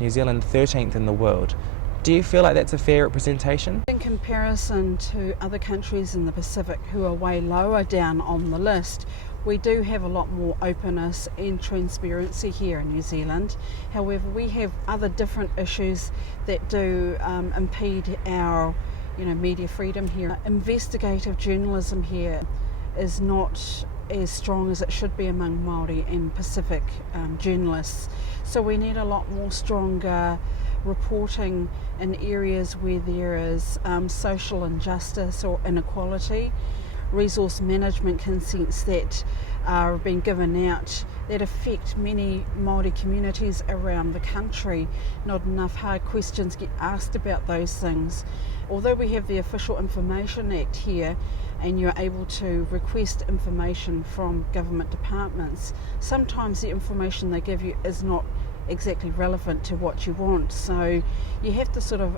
New Zealand 13th in the world. Do you feel like that's a fair representation? In comparison to other countries in the Pacific who are way lower down on the list, we do have a lot more openness and transparency here in New Zealand. However, we have other different issues that do impede our media freedom here. Investigative journalism here is not as strong as it should be among Māori and Pacific journalists. So we need a lot more stronger reporting in areas where there is social injustice or inequality. Resource management consents that are being given out that affect many Māori communities around the country. Not enough hard questions get asked about those things. Although we have the Official Information Act here and you're able to request information from government departments, sometimes the information they give you is not exactly relevant to what you want. So you have to sort of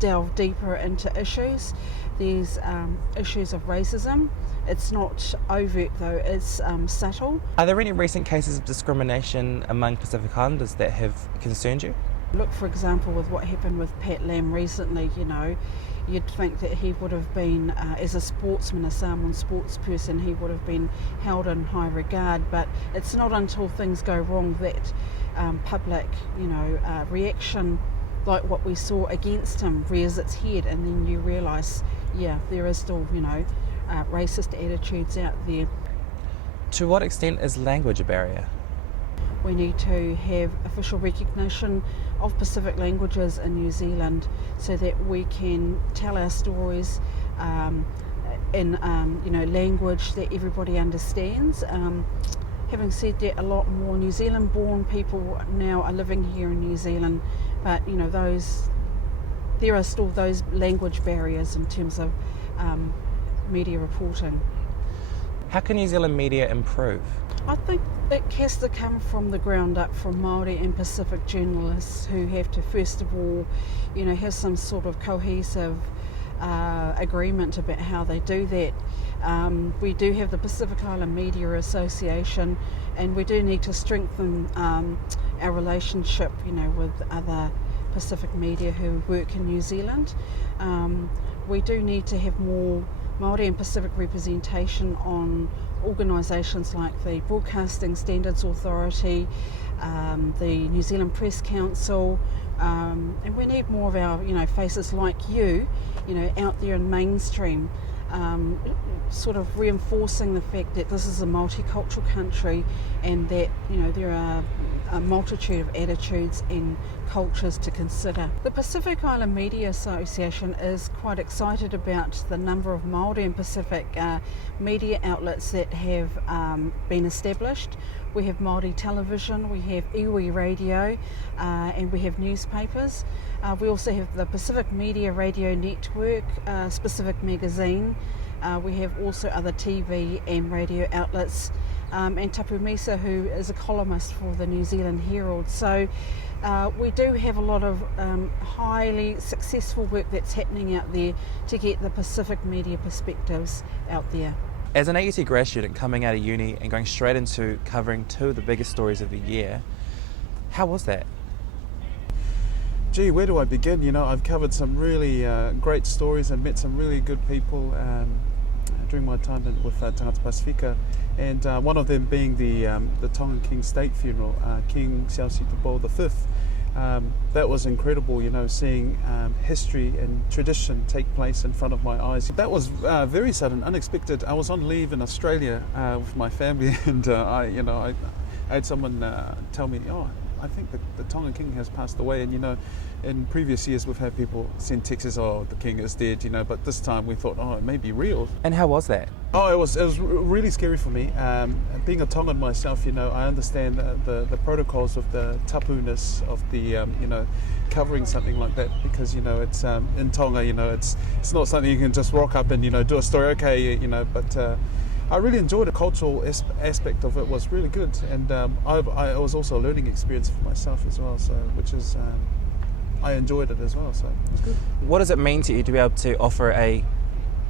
delve deeper into issues. There's issues of racism. It's not overt though, it's subtle. Are there any recent cases of discrimination among Pacific Islanders that have concerned you? Look, for example, with what happened with Pat Lam recently, you'd think that he would have been, as a sportsman, a Samoan sports person, he would have been held in high regard, but it's not until things go wrong that public, reaction like what we saw against him rears its head, and then you realise, there is still, racist attitudes out there. To what extent is language a barrier? We need to have official recognition of Pacific languages in New Zealand so that we can tell our stories in language that everybody understands. Having said that, a lot more New Zealand-born people now are living here in New Zealand, but there are still those language barriers in terms of media reporting. How can New Zealand media improve? I think it has to come from the ground up from Māori and Pacific journalists who have to first of all, have some sort of cohesive agreement about how they do that. We do have the Pacific Island Media Association, and we do need to strengthen our relationship, with other Pacific media who work in New Zealand. We do need to have more Māori and Pacific representation on organisations like the Broadcasting Standards Authority, the New Zealand Press Council, and we need more of our faces like you out there in mainstream, sort of reinforcing the fact that this is a multicultural country and that there are a multitude of attitudes and cultures to consider. The Pacific Island Media Association is quite excited about the number of Māori and Pacific media outlets that have been established. We have Māori television, we have iwi radio, and we have newspapers. We also have the Pacific Media Radio Network, Pacific Magazine. We have also other TV and radio outlets, and Tapu Misa, who is a columnist for the New Zealand Herald. So we do have a lot of highly successful work that's happening out there to get the Pacific media perspectives out there. As an AUT grad student coming out of uni and going straight into covering two of the biggest stories of the year, how was that? Gee, where do I begin? I've covered some really great stories and met some really good people during my time with Tangata Pasifika, and one of them being the Tongan King state funeral, King Siausitabo V. That was incredible, seeing history and tradition take place in front of my eyes. That was very sudden, unexpected. I was on leave in Australia with my family, and I had someone tell me, I think the Tongan King has passed away, and in previous years we've had people send texts, the King is dead, but this time we thought, it may be real. And how was that? It was really scary for me. Being a Tongan myself, I understand the protocols of the tapu-ness of the covering something like that, because it's in Tonga, it's not something you can just rock up and do a story, but I really enjoyed the cultural aspect of it. Was really good, and it was also a learning experience for myself as well. So, which is I enjoyed it as well. So it was good. What does it mean to you to be able to offer a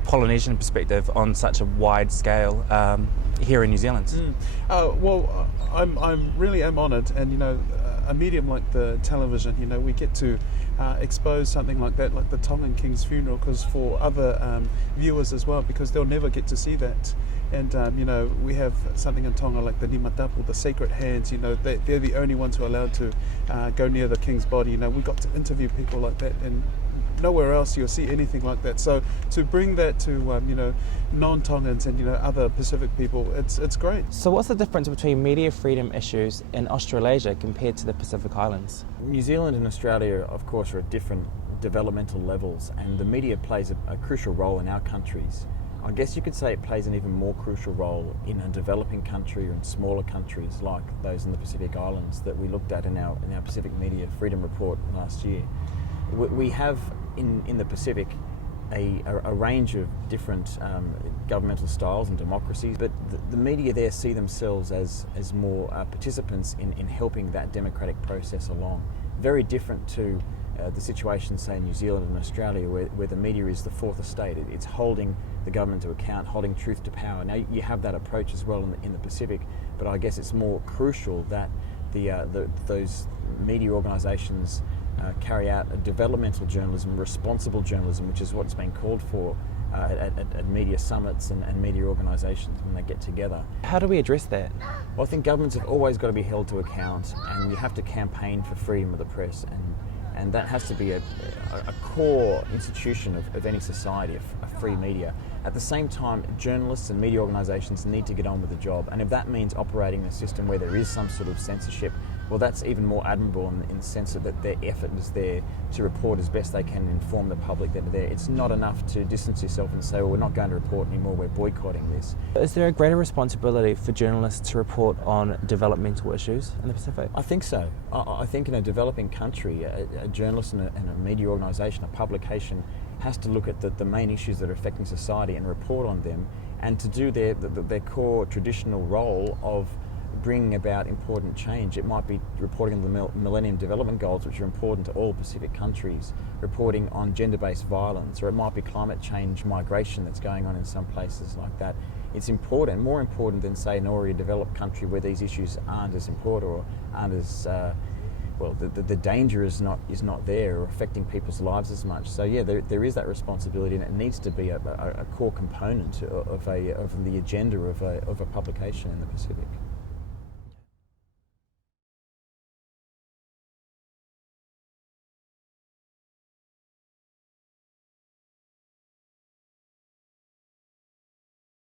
Polynesian perspective on such a wide scale here in New Zealand? Well, I'm really honoured, and a medium like the television, we get to expose something like that, like the Tongan King's funeral, because for other viewers as well, because they'll never get to see that. And we have something in Tonga like the Nimatapu, the sacred hands. They're the only ones who are allowed to go near the king's body. We got to interview people like that, and nowhere else you'll see anything like that. So to bring that to non-Tongans and other Pacific people, it's great. So what's the difference between media freedom issues in Australasia compared to the Pacific Islands? New Zealand and Australia, of course, are at different developmental levels, and the media plays a crucial role in our countries. I guess you could say it plays an even more crucial role in a developing country or in smaller countries like those in the Pacific Islands that we looked at in our Pacific Media Freedom Report last year. We have in the Pacific a range of different governmental styles and democracies, but the media there see themselves as more participants in helping that democratic process along. Very different to the situation, say, in New Zealand and Australia, where the media is the fourth estate. It's holding the government to account, holding truth to power. Now, you have that approach as well in the Pacific, but I guess it's more crucial that those media organisations carry out a developmental journalism, responsible journalism, which is what's been called for at media summits and media organisations when they get together. How do we address that? Well, I think governments have always got to be held to account, and you have to campaign for freedom of the press, and that has to be a core institution of any society, a free media. At the same time, journalists and media organisations need to get on with the job, and if that means operating a system where there is some sort of censorship, well, that's even more admirable in the sense that their effort is there to report as best they can and inform the public that they're there. It's not enough to distance yourself and say, well, we're not going to report anymore, we're boycotting this. Is there a greater responsibility for journalists to report on developmental issues in the Pacific? I think so. I think in a developing country, a journalist and a media organisation, a publication, has to look at the main issues that are affecting society and report on them, and to do their core traditional role of bringing about important change. It might be reporting on the Millennium Development Goals, which are important to all Pacific countries, reporting on gender-based violence, or it might be climate change migration that's going on in some places like that. It's important, more important than, say, an already developed country where these issues aren't as important or aren't as the danger is not there or affecting people's lives as much. So yeah, there is that responsibility, and it needs to be a core component of the agenda of a publication in the Pacific.